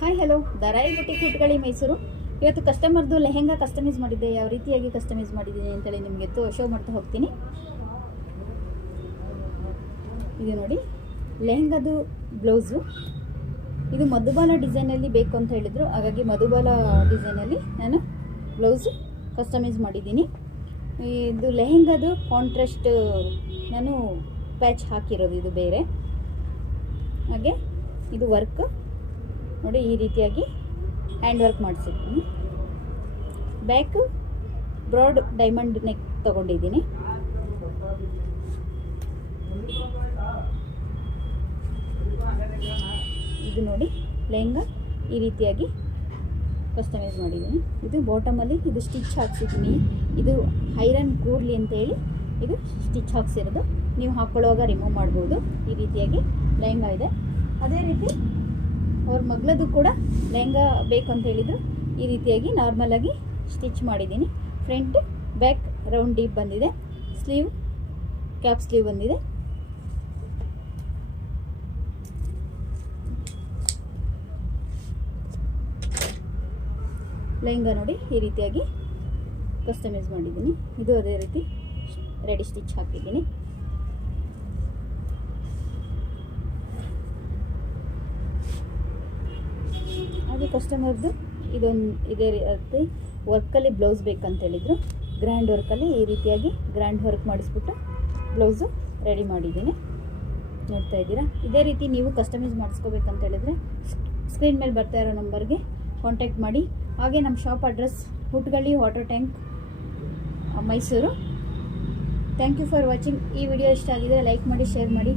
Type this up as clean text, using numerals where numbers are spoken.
Hi hello, Darayi boutique Hootagalli Mysuru. ಇವತ್ತು ಕಸ್ಟಮರ್ದು lehenga customise ಮಾಡಿದ್ದೆ. ಯಾವ ರೀತಿಯಾಗಿ ಕಸ್ಟಮೈಸ್ ಮಾಡಿದ್ದೀನಿ ಅಂತೇಳಿ ನಿಮಗೆ ಶೋ ಮಾಡ್ತಾ ಹೋಗ್ತೀನಿ. ಇದು ನೋಡಿ, ಲೆಹೆಂಗಾದು ಬ್ಲೌಸು. ಇದು ಮಧುಬಾಲ ಡಿಸೈನಲ್ಲಿ ಬೇಕು ಅಂತ ಹೇಳಿದರು, ಹಾಗಾಗಿ ಮಧುಬಾಲ ಡಿಸೈನಲ್ಲಿ ನಾನು ಬ್ಲೌಸು ಕಸ್ಟಮೈಸ್ ಮಾಡಿದ್ದೀನಿ. ಇದು ಲೆಹೆಂಗಾದು ಕಾಂಟ್ರಾಸ್ಟ್ ನಾನು ಪ್ಯಾಚ್ ಹಾಕಿರೋದು, ಇದು ಬೇರೆ. ಹಾಗೆ ಇದು ವರ್ಕ್ ನೋಡಿ, ಈ ರೀತಿಯಾಗಿ ಹ್ಯಾಂಡ್ ವರ್ಕ್ ಮಾಡಿಸಿದ್ದೀನಿ. ಬ್ಯಾಕ್ ಬ್ರಾಡ್ ಡೈಮಂಡ್ ನೆಕ್ ತಗೊಂಡಿದ್ದೀನಿ. ಇದು ನೋಡಿ, ಲೆಹಂಗಾ ಈ ರೀತಿಯಾಗಿ ಕಸ್ಟಮೈಸ್ ಮಾಡಿದ್ದೀನಿ. ಇದು ಬಾಟಮಲ್ಲಿ ಇದು ಸ್ಟಿಚ್ ಹಾಕ್ಸಿದ್ದೀನಿ. ಇದು ಐರನ್ ಕೂರ್ಲಿ ಅಂತೇಳಿ ಇದು ಸ್ಟಿಚ್ ಹಾಕ್ಸಿರೋದು. ನೀವು ಹಾಕ್ಕೊಳ್ಳುವಾಗ ರಿಮೂವ್ ಮಾಡ್ಬೋದು. ಈ ರೀತಿಯಾಗಿ ಲೆಹಂಗಾ ಇದೆ. ಅದೇ ರೀತಿ ಅವ್ರ ಮಗಳದು ಕೂಡ ಲೆಹಂಗಾ ಬೇಕು ಅಂತ ಹೇಳಿದ್ರು. ಈ ರೀತಿಯಾಗಿ ನಾರ್ಮಲಾಗಿ ಸ್ಟಿಚ್ ಮಾಡಿದ್ದೀನಿ. ಫ್ರಂಟ್ ಬ್ಯಾಕ್ ರೌಂಡ್ ಡೀಪ್ ಬಂದಿದೆ. ಸ್ಲೀವ್ ಕ್ಯಾಪ್ ಸ್ಲೀವ್ ಬಂದಿದೆ. ಲೆಹಂಗಾ ನೋಡಿ, ಈ ರೀತಿಯಾಗಿ ಕಸ್ಟಮೈಸ್ ಮಾಡಿದ್ದೀನಿ. ಇದು ಅದೇ ರೀತಿ ರೆಡಿ ಸ್ಟಿಚ್ ಹಾಕಿದ್ದೀನಿ. ಹಾಗೆ ಕಸ್ಟಮರ್ದು ಇದೇ ರೀತಿ ವರ್ಕಲ್ಲಿ ಬ್ಲೌಸ್ ಬೇಕಂತ ಹೇಳಿದರು. ಗ್ರ್ಯಾಂಡ್ ವರ್ಕಲ್ಲಿ ಈ ರೀತಿಯಾಗಿ ಗ್ರ್ಯಾಂಡ್ ವರ್ಕ್ ಮಾಡಿಸ್ಬಿಟ್ಟು ಬ್ಲೌಸು ರೆಡಿ ಮಾಡಿದ್ದೀನಿ. ನೋಡ್ತಾ ಇದ್ದೀರಾ. ಇದೇ ರೀತಿ ನೀವು ಕಸ್ಟಮೈಸ್ ಮಾಡಿಸ್ಕೋಬೇಕಂತ ಹೇಳಿದ್ರೆ ಸ್ಕ್ರೀನ್ ಮೇಲೆ ಬರ್ತಾ ಇರೋ ನಂಬರ್ಗೆ ಕಾಂಟ್ಯಾಕ್ಟ್ ಮಾಡಿ. ಹಾಗೆ ನಮ್ಮ shop address Hootagalli water tank, Mysuru. Thank you for watching. ಈ ವಿಡಿಯೋ ಇಷ್ಟ ಆಗಿದರೆ ಲೈಕ್ ಮಾಡಿ, ಶೇರ್ ಮಾಡಿ.